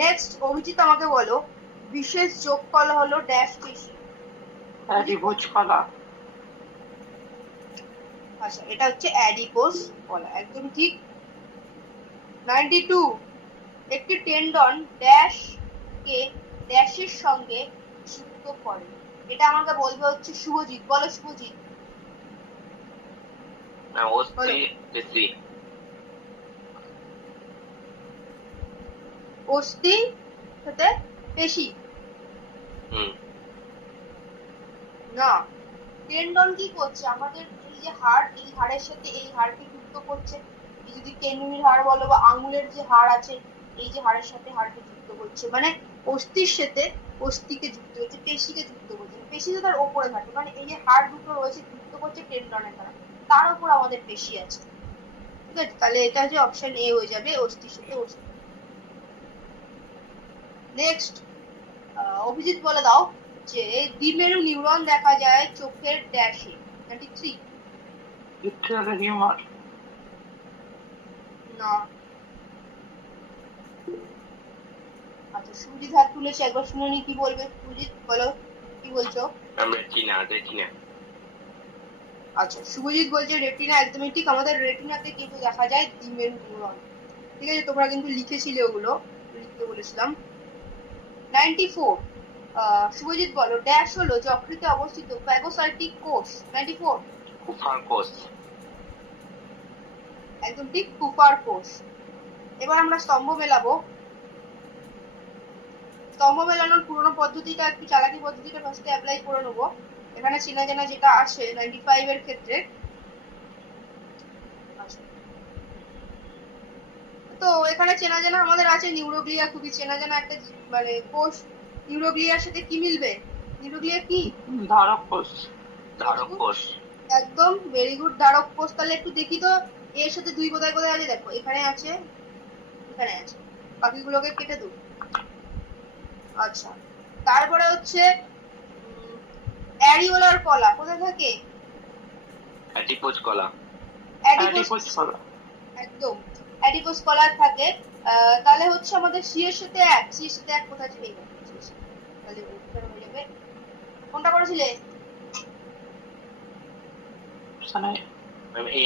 Next Abhijit আমাকে বলো, বিশেষ যোগফল হলো ড্যাশ পেশি। অ্যাডিপোজ কলা। আচ্ছা, এটা হচ্ছে অ্যাডিপোজ কলা, একদম ঠিক। 92, একটি টেন্ডন ড্যাশ কে ড্যাশের সঙ্গে যুক্ত করে। এটা আমাকে বলবে হচ্ছে শুভজিৎ। বলো শুভজিৎ। অস্থি পেশি। অস্থি সাথে পেশি না, টেন্ডন কি করছে, আমাদের এই যে হাড়, এই হাড়ের সাথে এই হাড়কে যুক্ত করছে। এই যদি টেন্ডনের হাড় বলো বা আঙুলের যে হাড় আছে, এই যে হাড়ের সাথে হাড়কে যুক্ত করছে, মানে অস্থির সাথে অস্থিকে যুক্ত করছে, পেশিকে যুক্ত করছে। পেশি তো তার ওপরে থাকে, মানে এই যে হাড় দুটো রয়েছে যুক্ত করছে টেন্ডনের দ্বারা, তার উপর আমাদের পেশি আছে। ঠিক আছে, তাহলে এটা যে অপশন এ হয়ে যাবে, অস্থির সাথে অস্থি। নেক্সট অভিজিৎ বলে দাও যে দ্বিমেরু নিউরন দেখা যায় চোখের ড্যাশে। 93, ভিট্রিয়াল হিউমার। না। আচ্ছা, সুজিত হাত তুলেছে, একবার শুনে নি কি বলবে। সুজিত বলো কি বলছো। রেটিনা। আচ্ছা, শুভজিৎ বলছে রেটিনা, একদমই ঠিক। আমাদের রেটিনাতে কিন্তু দেখা যায় দ্বিমেরু নিউরন। ঠিক আছে, তোমরা কিন্তু লিখেছিলে ওগুলো, লিখতে বলেছিলাম। 94, শুভজিৎ বলো ড্যাশ হলো যকৃতে অবস্থিত ফ্যাগোসাইটিক কোষ। 94, কুফার কোষ। একদম ঠিক, কুপার কোষ। এবার আমরা স্তম্ভ মেলাবো। স্তম্ভ মেলানোর পুরোনো পদ্ধতিটা, একটু চালাকি পদ্ধতিটা ফার্স্টে অ্যাপ্লাই করে নেবো। এখানে চেনা জানা যেটা আছে 95 এর ক্ষেত্রে, তো এখানে চেনা জানা আমাদের আছে নিউরোগ্লিয়া, খুবই চেনা জানা একটা মানে কোষ। নিউরোগ্লিয়ার সাথে কি মিলবে? নিউরোগ্লিয়া কি? ধারক কোষ। একদম ভেরি গুড, ধারক কোষ। তাহলে একটু দেখি তো এর সাথে দুই কোথায় কোথায় আছে। দেখো এখানে আছে, এখানে আছে, বাকিগুলোকে কেটে দেবো। আচ্ছা, তারপরে হচ্ছে অ্যারিওলার কলা কোথায় থাকে? অ্যাডিপোজ কলা। অ্যাডিপোজ কলা, একদম অ্যাডিপোজ কলা থাকে। তাহলে হচ্ছে আমাদের সি এর সাথে এক, সি এর সাথে এক কোথায় আছে? এই তাহলে উত্তর হয়ে যাবে। কোনটা করেছিলে? এ